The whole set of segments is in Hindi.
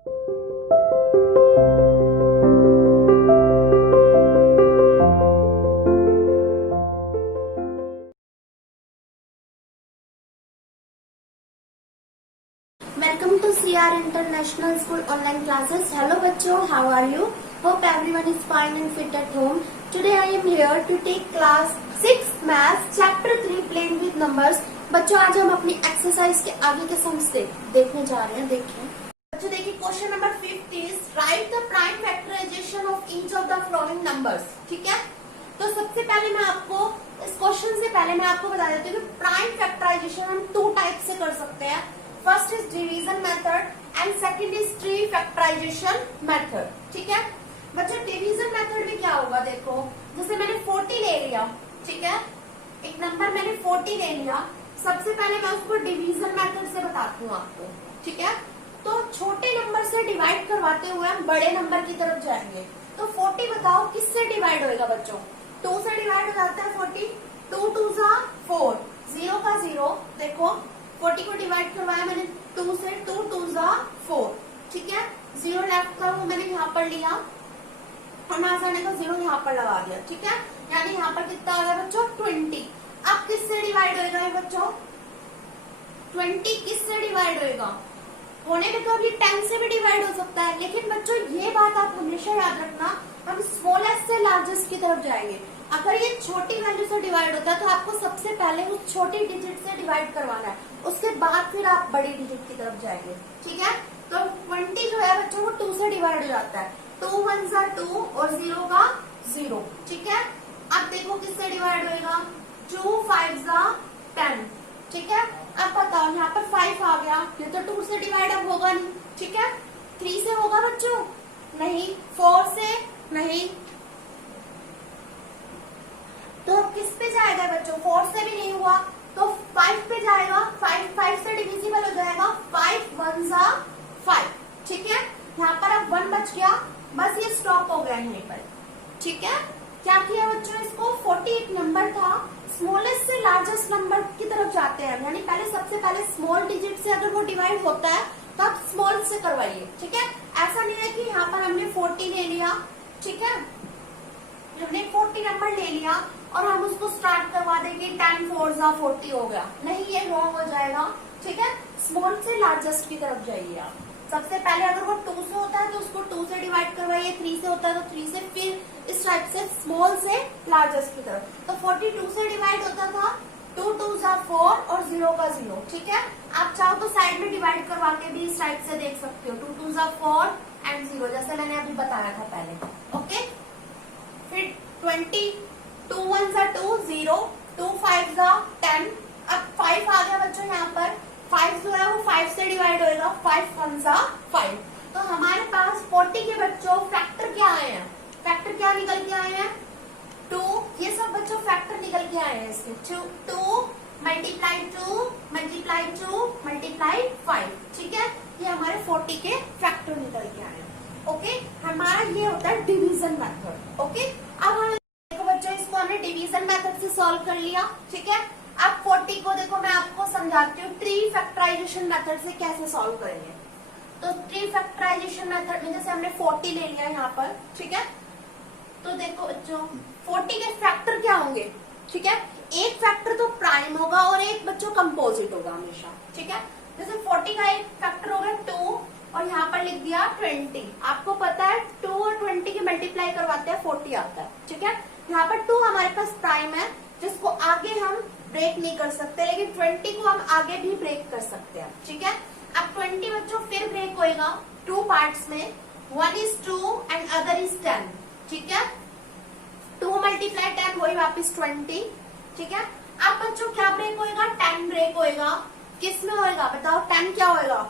Welcome to CR International School online classes. Hello बच्चों, how are you? Hope everyone is fine and fit at home. Today I am here to take class 6 Maths Chapter 3 Playing with Numbers. बच्चों आज हम अपनी एक्सरसाइज के आगे के सम्स देखने जा रहे हैं. देखिए बच्चों, देखिए question number 5 is write the prime factorisation of each of the following numbers. ठीक है, तो सबसे पहले मैं आपको इस क्वेश्चन से पहले मैं आपको बता देती हूँ कि प्राइम फैक्टराइजेशन हम 2 टाइप से कर सकते हैं. First is division method and second is tree factorisation method. ठीक है बच्चों, डिवीजन मेथड में क्या होगा, देखो जैसे मैंने 40 ले लिया. ठीक है, एक नंबर मैंने 40 ले लिया. सबसे पहले मैं उसको डिवीजन मेथड से बताती हूँ आपको. ठीक है, तो छोटे नंबर से डिवाइड करवाते हुए हम बड़े नंबर की तरफ जाएंगे. तो 40 बताओ किससे डिवाइड होएगा बच्चों? 2 से डिवाइड हो जाता है 40. 2 2 जा 4, 0 का 0. देखो 40 को डिवाइड करवाया मैंने 2 से. 2 2 जा 4. ठीक है, 0 लेफ्ट था वो मैंने यहाँ पर लिया और ना जाने का 0 यहाँ पर लगा दिया. ठीक है, यानी यहाँ पर कितना आ गया बच्चों? 20. अब किससे डिवाइड होएगा ये बच्चों? 20 किससे डिवाइड होएगा? होने में तो अभी 10 से भी डिवाइड हो सकता है, लेकिन बच्चों ये बात आप हमेशा याद रखना, हम स्मॉलेस्ट से लार्जेस्ट की तरफ जाएंगे. अगर ये छोटी वैल्यू से डिवाइड होता है तो आपको सबसे पहले उस छोटी डिजिट से डिवाइड करवाना है, उसके बाद फिर आप बड़ी डिजिट की तरफ जाएंगे. ठीक है, तो 20 जो है बच्चों वो 2 से डिवाइड हो जाता है. 2 1 जा 2 और 0 का 0. ठीक है, अब देखो किससे डिवाइड होएगा? 2 5 जा 10. ठीक है, अब बताओ यहाँ पर 5 आ गया, ये तो 2 से डिवाइड अब होगा नहीं. ठीक है, 3 से होगा बच्चों? नहीं. 4 से नहीं. तो अब किस पे जाएगा बच्चों? 4 से भी नहीं हुआ तो 5 पे जाएगा. 5 से डिविजिबल हो जाएगा. 5 1 जा 5. ठीक है, यहाँ पर अब 1 बच गया, बस ये स्टॉप हो गया यहीं पर. ठीक है, क्या किया बच्चों? इसको 48 नंबर था, स्मॉलेस्ट से लार्जेस्ट नंबर की तरफ जाते हैं, यानी पहले सबसे पहले स्मॉल डिजिट से अगर वो डिवाइड होता है तो आप स्मॉल से करवाइए. ठीक है, ऐसा नहीं है कि यहाँ पर हमने 40 ले लिया. ठीक है, हमने 40 नंबर ले लिया और हम उसको स्टार्ट करवा देंगे 10 4 जा 40 हो गया. नहीं, ये रॉन्ग हो जाएगा. ठीक है, स्मॉल से लार्जेस्ट की तरफ जाइए आप. सबसे पहले अगर वो 2 से होता है तो उसको 2 से डिवाइड करवाइए. 3 से होता है तो 3 से, फिर इस टाइप से स्मॉल से लार्जेस्ट की तरफ. तो 42 से डिवाइड होता था. 2 2 जा 4 और 0 का 0. ठीक है, आप चाहो तो साइड में डिवाइड करवा के भी इस टाइप से देख सकते हो. 2 2 जा 4 एंड 0, जैसे मैंने अभी बताया था पहले. ओके, फिर 20 2 1 जा 2 0, 2 5 जा 10. अब 5 आ गया बच्चों यहाँ पर. 5 जो है वो 5 से डिवाइड होएगा. 5 1 जा 5. तो हमारे पास 40 के बच्चों फैक्टर क्या आए हैं? फैक्टर क्या निकल के आए हैं? 2. ये सब बच्चों फैक्टर निकल के आए हैं इसके. 2 मल्टीप्लाई 2 मल्टीप्लाई 2 मल्टीप्लाई 5. ठीक है, ये हमारे 40 के फैक्टर निकल के आए हैं. ओके, हमारा ये होता है डिवीजन मेथड. ओके, अब हम देखो बच्चों, इसको हमने डिवीजन मेथड से सॉल्व कर लिया. ठीक है, अब 40 को देखो मैं आपको समझाती हूँ ट्री फैक्टराइजेशन मेथड से कैसे सॉल्व करेंगे. तो ट्री फैक्टराइजेशन मेथड में जैसे हमने 40 ले लिया यहाँ पर. ठीक है, तो देखो बच्चों 40 के फैक्टर क्या होंगे? ठीक है, एक फैक्टर तो प्राइम होगा और एक बच्चों कंपोजिट होगा हमेशा. ठीक है, जैसे 40 का एक फैक्टर होगा 2 और यहाँ पर लिख दिया 20. आपको पता है 2 और 20 की मल्टीप्लाई करवाते हैं 40 आता है. ठीक है, यहाँ पर 2 हमारे पास प्राइम है जिसको आगे हम ब्रेक नहीं कर सकते, लेकिन 20 को हम आगे भी ब्रेक कर सकते हैं. ठीक है, अब 20 बच्चों फिर ब्रेक होएगा 2 पार्ट्स में. 1 is 2 एंड अदर इज 10. ठीक है, 2 मल्टीप्लाई 10 वही वापिस 20. ठीक है, अब बच्चों क्या ब्रेक होएगा? 10 ब्रेक होएगा. किस में होएगा बताओ? 10 क्या होएगा?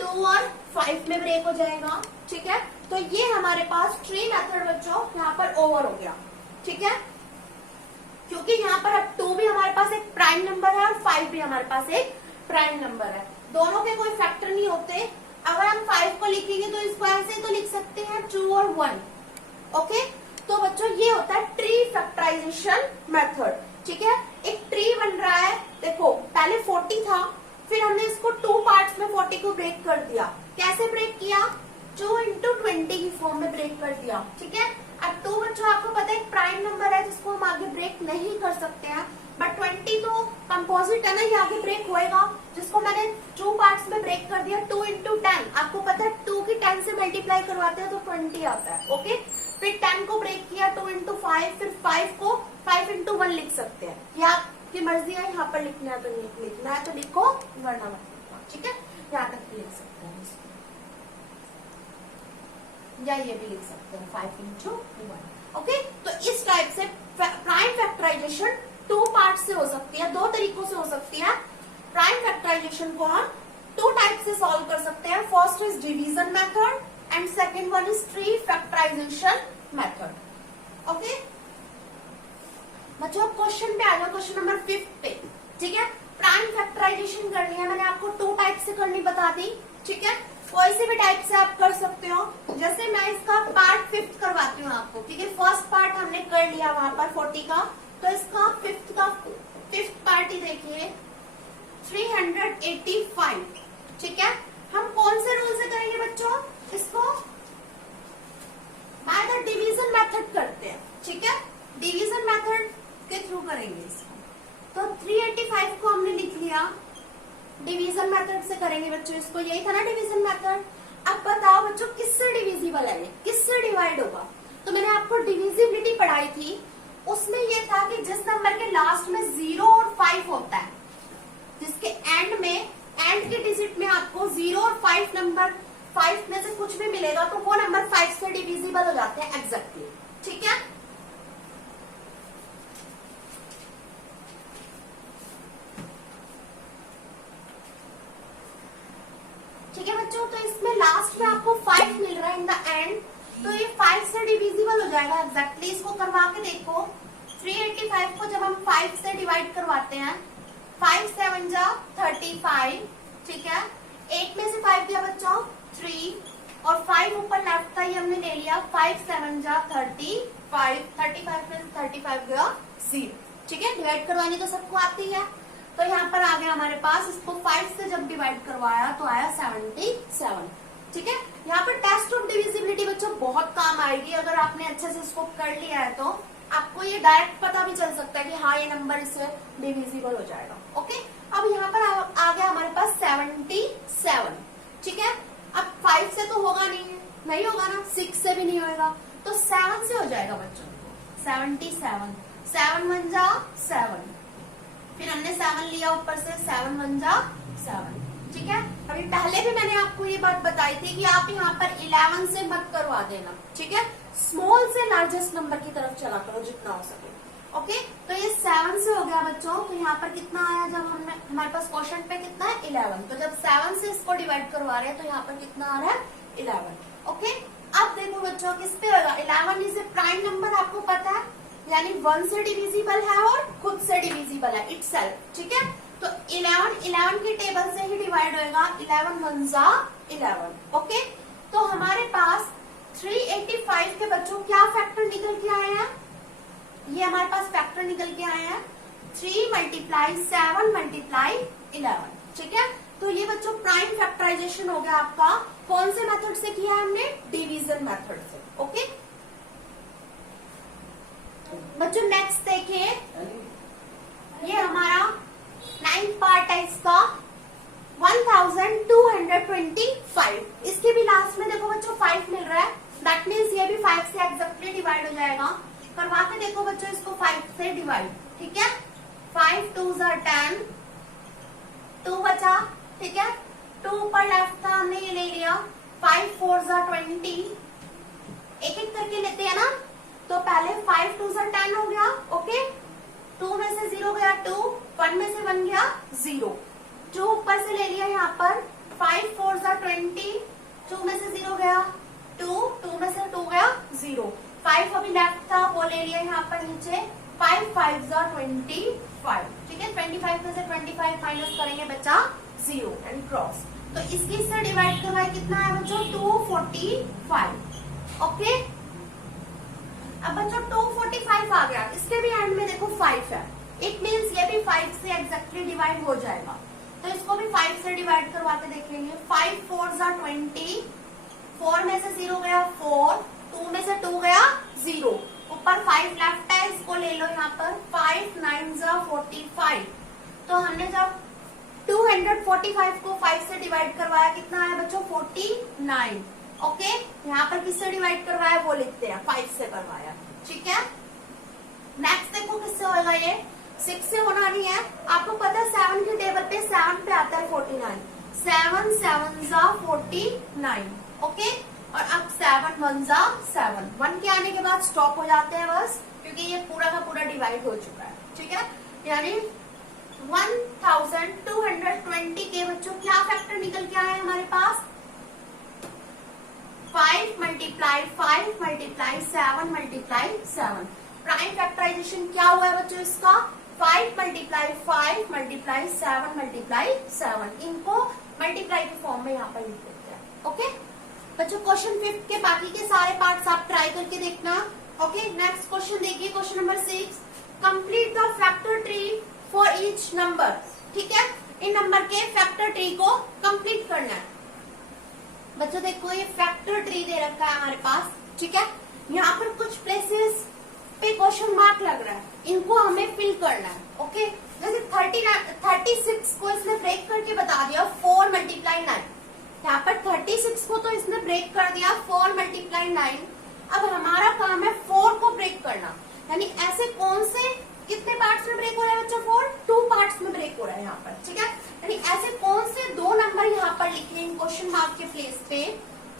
2 और 5 में ब्रेक हो जाएगा. ठीक है, तो ये हमारे पास ट्री मेथड बच्चों यहाँ पर ओवर हो गया. ठीक है, क्योंकि यहाँ पर अब 2 भी हमारे पास एक प्राइम नंबर है और 5 भी हमारे पास एक प्राइम नंबर है. दोनों के कोई फैक्टर नहीं होते. अगर हम 5 को लिखेंगे तो इसको ऐसे तो लिख सकते हैं 2 और 1. ओके, तो बच्चों ये होता है ट्री फैक्टराइजेशन मेथड. ठीक है, एक ट्री बन रहा है. देखो पहले 40 था, फिर हमने इसको 2 पार्ट्स में 40 को ब्रेक कर दिया. कैसे ब्रेक किया 2 इंटू 20 की फॉर्म में ब्रेक कर दिया, ठीक है। अब 2 बच्चों आपको पता है प्राइम नंबर है जिसको हम आगे ब्रेक नहीं कर सकते हैं, बट 20 तो कंपोजिट है ना, ये आगे ब्रेक होएगा, जिसको मैंने 2 पार्ट्स में ब्रेक कर दिया। 2 इंटू 10, आपको पता है 2 की 10 से मल्टीप्लाई करवाते हैं तो 20 आता है, ओके। फिर 10 को ब्रेक किया 2 इंटू 5, फिर 5 को 5 इंटू 1 लिख सकते हैं, या आपकी मर्जी है यहाँ पर लिखना है तो लिखना है तो लिखो, वरना मत लिखो, ठीक है। यहाँ तक भी लिख सकते हैं इसको, या ये भी लिख सकते हैं 5 इंटू 1, ओके। तो इस टाइप से प्राइम फैक्टराइजेशन 2 पार्ट से हो सकती है, 2 तरीकों से हो सकती है। प्राइम फैक्टराइजेशन को हम 2 टाइप से सॉल्व कर सकते हैं। First is division method and second one is tree factorisation method, okay. बच्चों क्वेश्चन पे आ जाओ, क्वेश्चन नंबर 5 पे, ठीक है। प्राइम फैक्टराइजेशन करनी है, मैंने आपको 2 टाइप से करनी बता दी, ठीक है। कोई से भी टाइप से आप कर सकते हो, जैसे मैं इसका पार्ट 5 करवाती हूँ आपको, ठीक है। फर्स्ट पार्ट हमने कर लिया वहां पर 40 का, तो इसका 5th पार्ट ही देखिए 385, ठीक है। हम कौन से रूल से करेंगे बच्चों, इसको बाय द डिवीजन मेथड करते हैं, ठीक है। डिवीजन मेथड के थ्रू करेंगे इसको, तो 385 को हमने लिख लिया, डिवीजन मेथड से करेंगे बच्चों इसको, यही था ना डिवीजन मेथड। अब बताओ बच्चों किससे डिविजिबल है, किससे डिवाइड होगा। तो मैंने आपको डिविजिबिलिटी पढ़ाई थी, उसमें ये था कि जिस नंबर के लास्ट में 0 और 5 होता है, जिसके एंड में, एंड के डिजिट में आपको 0 और 5 नंबर, 5 में से कुछ भी मिलेगा तो वो नंबर 5 से डिविजिबल हो जाते हैं एग्जैक्टली, ठीक है। ठीक है बच्चों, तो इसमें लास्ट में आपको 5 मिल रहा है इन द एंड, तो ये 5 से डिविजिबल हो जाएगा एग्जैक्टली। इसको करवा के देखो, 385 को जब हम 5 से डिवाइड करवाते हैं, 5 7 जा 35, ठीक है। 8 में से 5 गया बच्चों 3, और 5 ऊपर लेफ्ट था ये हमने ले लिया, 5 7 जा 35, 35 में से 35 गया 0, ठीक है। डिवाइड करवानी तो सबको आती है, तो यहाँ पर आ गया हमारे पास, इसको 5 से जब डिवाइड करवाया तो आया 77, ठीक है। यहाँ पर टेस्ट ऑफ डिविजिबिलिटी बच्चों बहुत काम आएगी, अगर आपने अच्छे से इसको कर लिया है तो आपको ये डायरेक्ट पता भी चल सकता है कि हाँ ये नंबर इससे डिविजिबल हो जाएगा, ओके। अब यहाँ पर आ गया हमारे पास 77, ठीक है। अब 5 से तो होगा नहीं होगा ना, 6 से भी नहीं होगा, तो 7 से हो जाएगा बच्चों, 77, 7 1 जा 7, फिर हमने 7 लिया ऊपर से, 7 1 जा 7, ठीक है। अभी पहले भी मैंने आपको ये बात बताई थी कि आप यहाँ पर 11 से मत करवा देना, ठीक है। स्मॉल से लार्जेस्ट नंबर की तरफ चला करो जितना हो सके, ओके। तो ये 7 से हो गया बच्चों, तो यहाँ पर कितना आया, जब हमने, हमारे पास क्वेश्चन पे कितना है 11, तो जब 7 से इसको डिवाइड करवा रहे हैं तो यहाँ पर कितना आ रहा है 11, ओके। अब देखो बच्चों किस पे होगा, 11 इज ए प्राइम नंबर, आपको पता है, यानी 1 से डिविजिबल है और खुद से डिविजिबल है इटसेल्फ, ठीक है। तो 11 के टेबल से ही डिवाइड होएगा, 11 1 जा 11, ओके। तो हमारे पास 385 के बच्चों क्या फैक्टर निकल के आए हैं, ये हमारे पास फैक्टर निकल के आए हैं 3 मल्टीप्लाई 7 मल्टीप्लाई 11, ठीक है। तो ये बच्चों प्राइम फैक्टराइजेशन हो गया आपका, कौन से मेथड से किया है हमने, डिवीजन मेथड से, ओके। बच्चों नेक्स्ट देखिए, ये हमारा 9th पार्ट है इसका, 1225, इसके भी लास्ट में देखो बच्चों 5 मिल रहा है, दैट मीन्स ये भी 5 से एग्जैक्टली डिवाइड हो जाएगा। करवा के देखो बच्चों इसको 5 से डिवाइड, ठीक है। 5 2 जा 10, 2 बचा, ठीक है। 2 ऊपर लेफ्ट था, हमने ये ले लिया, 5 4 जा 20, एक एक करके लेते हैं ना, तो पहले 5 2 जा 10 हो गया, ओके। 2 में से 0 गया 2, 1 में से 1 गया 0, 2 ऊपर से ले लिया यहाँ पर, 5 4 जा 20, 2 में से 0 गया 2, 2 में से 2 गया 0, 5 अभी लेफ्ट था वो ले लिया यहाँ पर नीचे, 5 5 जा 25, ठीक है। 25 में से 25 माइनस करेंगे बचा 0 एंड क्रॉस, तो इसकी इससे डिवाइड करवाए कितना है बच्चों 245, ओके। अब बच्चों 245 आ गया, इसके भी एंड में देखो 5 है, इट मीन्स ये भी 5 से एग्जैक्टली डिवाइड हो जाएगा, तो इसको भी 5 से डिवाइड करवा के देखेंगे। 5 4 जा 20, 4 में से 0 गया 4, 2 में से 2 गया 0, ऊपर 5 लेफ्ट है, इसको ले लो यहाँ पर 5 9 जा 45। तो हमने जब 245 को 5 से डिवाइड करवाया कितना आया बच्चों 49। ओके, यहाँ पर किससे डिवाइड करवाया वो लिखते हैं, 5 से करवाया। ठीक है, नेक्स्ट देखो किससे होगा, ये 6 से होना नहीं है। आपको पता है 7 की टेबल पे 7 पे आता है 49, 7 7 जा 49। ओके, और अब 7 1 जा 7, 1 के आने के बाद स्टॉप हो जाते हैं बस, क्योंकि ये पूरा का पूरा डिवाइड हो चुका है। ठीक है, यानी 1220 के बच्चों क्या फैक्टर निकल के आया हमारे पास, 5 multiply 5 multiply 7 multiply 7। Prime factorisation क्या हुआ है बच्चों इसका, 5 मल्टीप्लाई 5 मल्टीप्लाई 7 मल्टीप्लाई 7। इनको मल्टीप्लाई के फॉर्म में यहाँ पर लिख देते हैं। ओके बच्चों, क्वेश्चन 5 के बाकी के सारे पार्ट्स आप ट्राई करके देखना। ओके, नेक्स्ट क्वेश्चन देखिए, question number 6, complete the factor tree for each number. ठीक है, इन नंबर के फैक्टर ट्री को कंप्लीट करना है। बच्चों देखो ये फैक्टर ट्री दे रखा है हमारे पास। ठीक है, यहाँ पर कुछ प्लेसेस पे क्वेश्चन मार्क लग रहा है, इनको हमें फिल करना है। ओके, जैसे 36 को इसने ब्रेक करके बता दिया 4 मल्टीप्लाई 9। यहाँ पर 36 को तो इसने ब्रेक कर दिया 4 मल्टीप्लाई 9। अब हमारा काम है 4 को ब्रेक करना, यानी ऐसे कौन से कितने पार्ट्स में ब्रेक हो रहा है बच्चों, 4 2 पार्ट्स में ब्रेक हो रहा है यहाँ पर। ठीक है, यानी ऐसे कौन से 2 नंबर यहाँ पर लिखे इन क्वेश्चन मार्क के प्लेस पे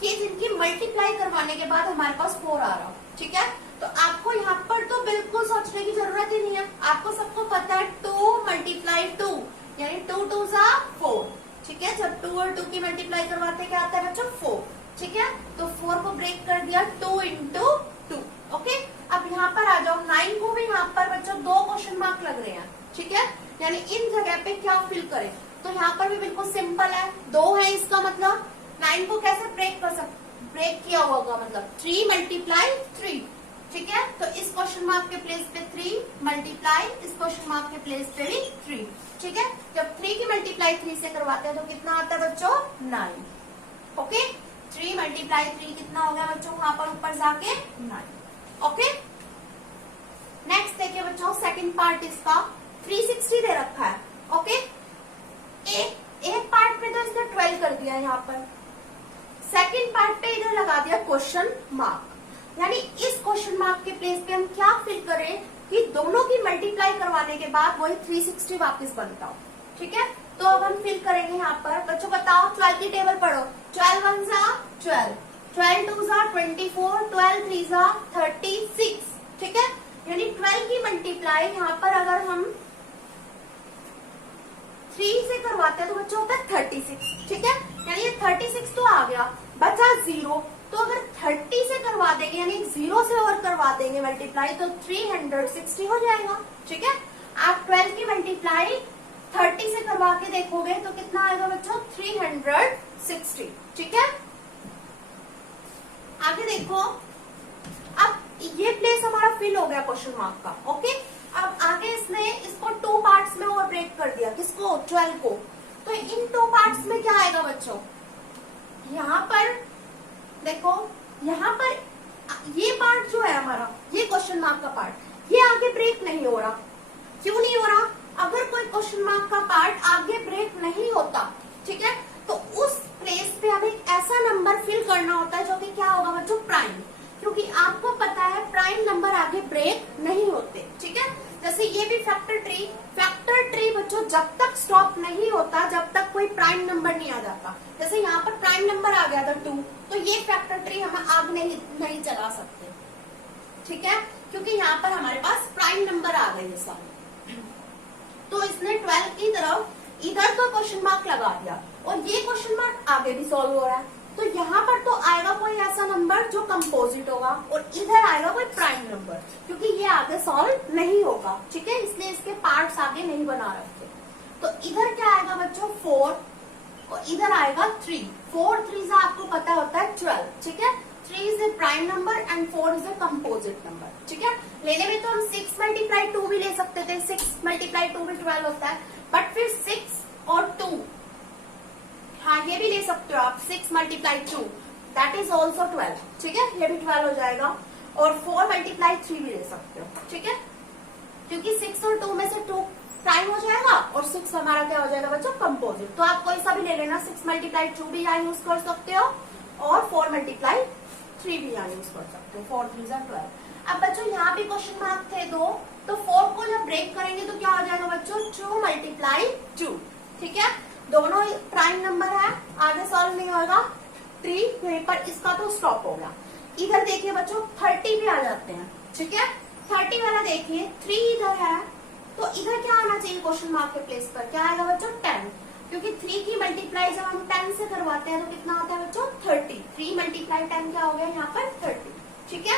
कि जिनकी मल्टीप्लाई करवाने के बाद हमारे पास 4 आ रहा हो। ठीक है, तो आपको यहाँ पर तो बिल्कुल सोचने की जरूरत ही नहीं है, आपको सबको पता है 2 मल्टीप्लाई 2 यानी 2 2 जा 4। ठीक है, जब 2 और 2 की मल्टीप्लाई करवाते क्या आता है बच्चों 4। ठीक है, तो 4 को ब्रेक कर दिया 2 इंटू 2। ओके, अब यहाँ पर आ जाओ, 9 को भी यहाँ पर बच्चों 2 क्वेश्चन मार्क लग रहे हैं। ठीक है, यानी इन जगह पे क्या फिल करें, तो यहाँ पर भी बिल्कुल सिंपल है, 2 है इसका मतलब 9 को कैसे ब्रेक कर सकते, ब्रेक किया होगा मतलब 3 मल्टीप्लाई 3। ठीक है, तो इस क्वेश्चन मार्क के प्लेस पे 3 मल्टीप्लाई इस क्वेश्चन मार्क के प्लेस पे भी 3। ठीक है, जब 3 की मल्टीप्लाई 3 से करवाते हैं तो कितना आता है बच्चों 9। ओके, 3 मल्टीप्लाई 3 कितना हो गया बच्चों वहां पर ऊपर जाके 9। ओके, नेक्स्ट देखिए बच्चों सेकंड पार्ट इसका 360 दे रखा है। ओके, एक पार्ट पे तो इसने 12 कर दिया यहाँ पर, सेकंड पार्ट पे इधर लगा दिया क्वेश्चन मार्क, यानी इस क्वेश्चन मार्क के प्लेस पे हम क्या फिल करें कि दोनों की मल्टीप्लाई करवाने के बाद वही 360 वापस बनता हो। ठीक है, तो अब हम फिल करेंगे यहाँ पर। बच्चों बताओ 12 की टेबल पढ़ो, 12 1 जा 12, 12 2 जा 24, 12 3 जा 36। ठीक है, यानी 12 की मल्टीप्लाई यहाँ पर अगर हम 3 से करवाते हैं तो बच्चों होता है 36। ठीक है, यानी ये 36 तो आ गया, बचा 0, तो अगर 30 से करवा देंगे यानी 0 से और करवा देंगे मल्टीप्लाई तो 360 हो जाएगा। ठीक है, आप 12 की मल्टीप्लाई 30 से करवा के देखोगे तो कितना आएगा बच्चों 360। ठीक है, आगे देखो, अब ये प्लेस हमारा फिल हो गया क्वेश्चन मार्क का। ओके, अब आगे इसने इसको 2 पार्ट्स में और ब्रेक कर दिया, किसको 12 को, तो इन 2 पार्ट्स में क्या आएगा बच्चों, यहाँ पर देखो, यहाँ पर ये पार्ट जो है हमारा, ये क्वेश्चन मार्क का पार्ट, ये आगे ब्रेक नहीं हो रहा। क्यों नहीं हो रहा, अगर कोई क्वेश्चन मार्क का पार्ट आगे ब्रेक नहीं होता, ठीक है, तो उस प्लेस पे हमें एक ऐसा नंबर फिल करना होता है जो कि क्या होगा बच्चों प्राइम, क्योंकि आपको पता है प्राइम नंबर आगे ब्रेक नहीं होते। ठीक है, जैसे ये भी फैक्टर ट्री बच्चों जब तक स्टॉप नहीं होता, जब तक कोई प्राइम नंबर नहीं आ जाता, जैसे यहाँ पर प्राइम नंबर आ गया था 2, तो ये फैक्टर ट्री हम आगे नहीं चला सकते। ठीक है, क्योंकि यहाँ पर हमारे पास प्राइम नंबर आ गए सब, तो इसने 12 की तरफ इधर तो क्वेश्चन मार्क लगा दिया और ये क्वेश्चन मार्क आगे भी सॉल्व हो रहा है, तो यहाँ पर तो आएगा कोई ऐसा नंबर जो कंपोजिट होगा और इधर आएगा कोई प्राइम नंबर, क्योंकि ये आगे सॉल्व नहीं होगा। ठीक है, इसलिए इसके पार्ट्स आगे नहीं बना रखे। तो इधर क्या आएगा बच्चों 4 और इधर आएगा 3। 4 3 से आपको पता होता है 12। ठीक है, 3 is a prime number and 4 is a composite number. ठीक है, लेने में तो हम 6 मल्टीप्लाई 2 भी ले सकते थे, 6 मल्टीप्लाई 2 भी 12 होता है, बट फिर 6 और 2, हाँ ये भी ले सकते हो आप, 6 मल्टीप्लाई 2, दैट इज ऑल्सो 12, ठीक है, ये भी 12 हो जाएगा। और 4 मल्टीप्लाई 3 भी ले सकते हो, ठीक है, क्योंकि 6 और 2 में से 2 प्राइम हो जाएगा और 6 हमारा क्या हो जाएगा बच्चों, कंपोजिट। तो आप कोई सा भी ले लेना, 6 मल्टीप्लाई 2 भी यहाँ यूज कर सकते हो और 4 मल्टीप्लाई 3 भी यहाँ यूज कर सकते हो। 4 3 12। अब बच्चों यहाँ भी क्वेश्चन मार्क थे 2, तो 4 को जब ब्रेक करेंगे तो क्या हो जाएगा बच्चों, 2 मल्टीप्लाई 2, ठीक है, दोनों प्राइम नंबर है, आगे सॉल्व नहीं होगा। 3 यहीं पर इसका तो स्टॉप हो गया। इधर देखिए बच्चों 30 भी आ जाते हैं, ठीक है, 30 वाला देखिए 3 इधर है, तो इधर क्या आना चाहिए क्वेश्चन मार्क के प्लेस पर, क्या आएगा बच्चों 10, क्योंकि 3 की मल्टीप्लाई जब हम 10 से करवाते हैं तो कितना आता है बच्चों 30। 3 मल्टीप्लाई 10 क्या हो गया यहाँ पर 30, ठीक है।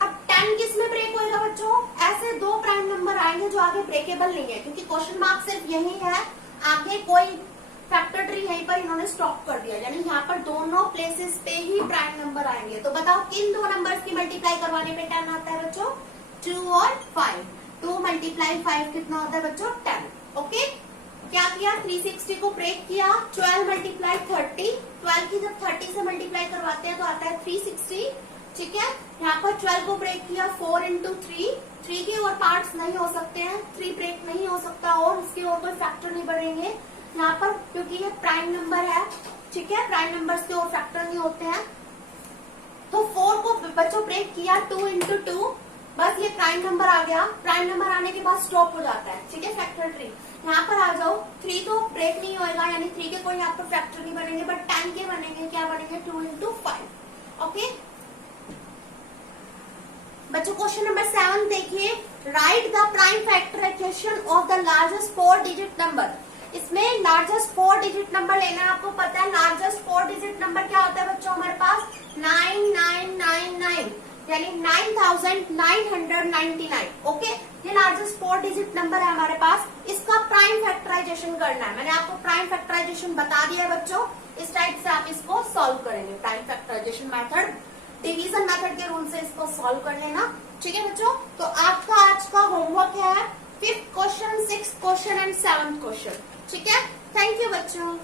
अब 10 किस में ब्रेक होएगा बच्चों, ऐसे 2 प्राइम नंबर आएंगे जो आगे ब्रेकेबल नहीं है, क्योंकि क्वेश्चन मार्क सिर्फ यही है, आगे कोई फैक्टर ट्री यहीं पर इन्होंने स्टॉप कर दिया, यानी यहाँ पर दोनों प्लेसेस पे ही प्राइम नंबर आएंगे। तो बताओ किन 2 नंबर्स की मल्टीप्लाई करवाने पे 10 आता है बच्चों, 2 और 5। 2 मल्टीप्लाई 5 कितना होता है बच्चों 10, ओके। क्या किया, 360 को ब्रेक किया, 12 मल्टीप्लाई 30, 12 की जब 30 से मल्टीप्लाई करवाते हैं तो आता है 360, ठीक है। यहाँ पर 12 को ब्रेक किया, 4 इंटू 3 के और पार्ट्स नहीं हो सकते हैं, 3 ब्रेक नहीं हो सकता और उसके और कोई फैक्टर नहीं बढ़ेंगे यहाँ पर, क्योंकि ये प्राइम नंबर है, ठीक है, प्राइम नंबर्स के और फैक्टर नहीं होते हैं। तो 4 को बच्चों ब्रेक किया, 2 इंटू 2, बस ये प्राइम नंबर आ गया। प्राइम नंबर आने के बाद स्टॉप हो जाता है, ठीक है, फैक्टर ट्री। यहाँ पर आ जाओ, 3 तो ब्रेक नहीं होएगा, यानी 3 के कोई यहाँ पर फैक्टर नहीं बनेंगे, बट 10 के बनेंगे, क्या बनेंगे 2 इंटू 5, ओके। बच्चों क्वेश्चन नंबर 7 देखिए, write the prime factorisation of the largest 4 digit number. इसमें लार्जेस्ट 4 डिजिट नंबर लेना है, आपको पता है लार्जेस्ट 4 डिजिट नंबर क्या होता है बच्चों हमारे पास 9999, यानी 9999, ओके। ये लार्जेस्ट 4 डिजिट नंबर है हमारे पास, इसका प्राइम फैक्टराइजेशन करना है। मैंने आपको प्राइम फैक्टराइजेशन बता दिया है बच्चों, इस टाइप से आप इसको सॉल्व करेंगे। Prime factorisation method, division method के रूल से इसको सॉल्व कर लेना, ठीक है बच्चों। तो आपका आज का होमवर्क है 5th question, 6th question and 7th question, ठीक है। थैंक यू बच्चों।